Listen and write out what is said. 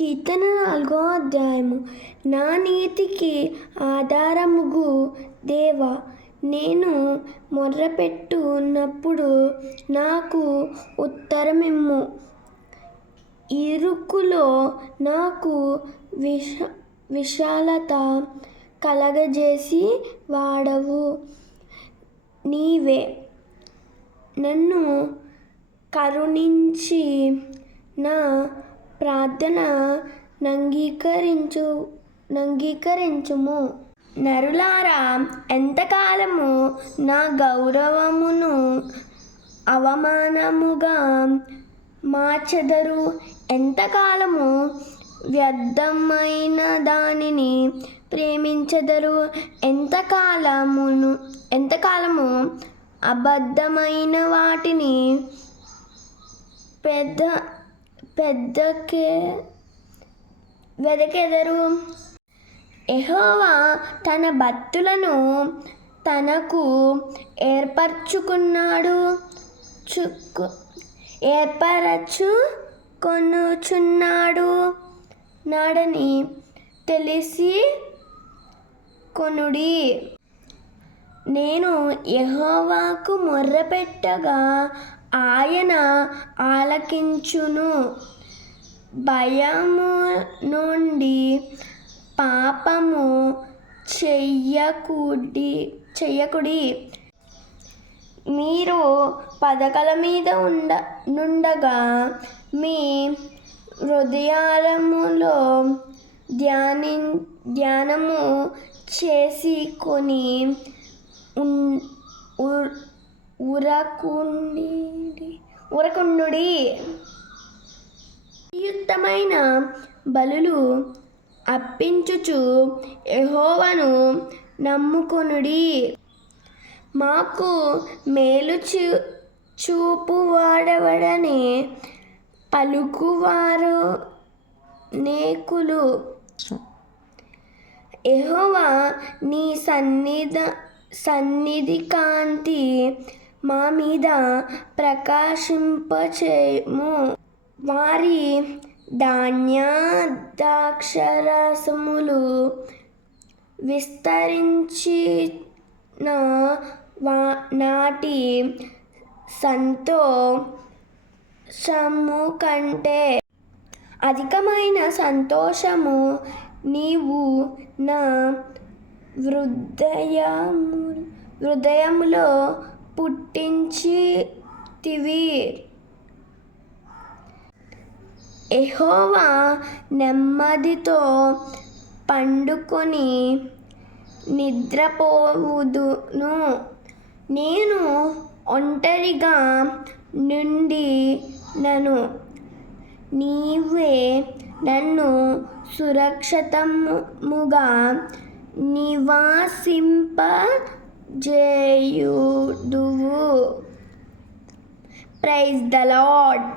కీర్తన 4వ అధ్యాయము. నా నీతికి ఆధారముగు దేవా, నేను మొర్రపెట్టున్నప్పుడు నాకు ఉత్తరమిమ్ము. ఇరుకులో నాకు విశాలత కలగజేసి వాడవు నీవే. నన్ను కరుణించి నా ప్రార్థన నంగీకరించుము. నరులారా, ఎంతకాలము నా గౌరవమును అవమానముగా మార్చెదరు? ఎంతకాలము వ్యర్థమైన దానిని ప్రేమించెదరు? ఎంతకాలము అబద్ధమైన వాటిని వెదకెదరు? యెహోవా తన భక్తులను తనకు ఏర్పరచుకొనుచున్నాడు నాడని తెలిసి కొనుడి. నేను యెహోవాకు మొర్రపెట్టగా ఆయన ఆలకించును. భయము నుండి పాపము చెయ్యకుడి. మీరు పడకల మీద నుండగా మీ హృదయాలములో ధ్యానము చేసుకొని ఊరకుండుడి. నీతియుక్తమైన బలులు అర్పించుచు యెహోవాను నమ్ముకొనుడి. మాకు మేలు చూపువాడెవడని పలుకువారు నేకులు. యెహోవా, నీ సన్నిధి కాంతి మా మీద ప్రకాశింపచేయుము. వారి ద్రాక్షారసములు విస్తరించిన నాటి సంతోషము కంటే అధికమైన సంతోషము నీవు నా హృదయములో పుట్టించితివి. యెహోవా నెమ్మదితో పండుకొని నిద్రపోవుదును. నేను ఒంటరిగా నుండినను, నీవే నన్ను సురక్షితముగా నివాసింపజేయుదువు. Praise the lord.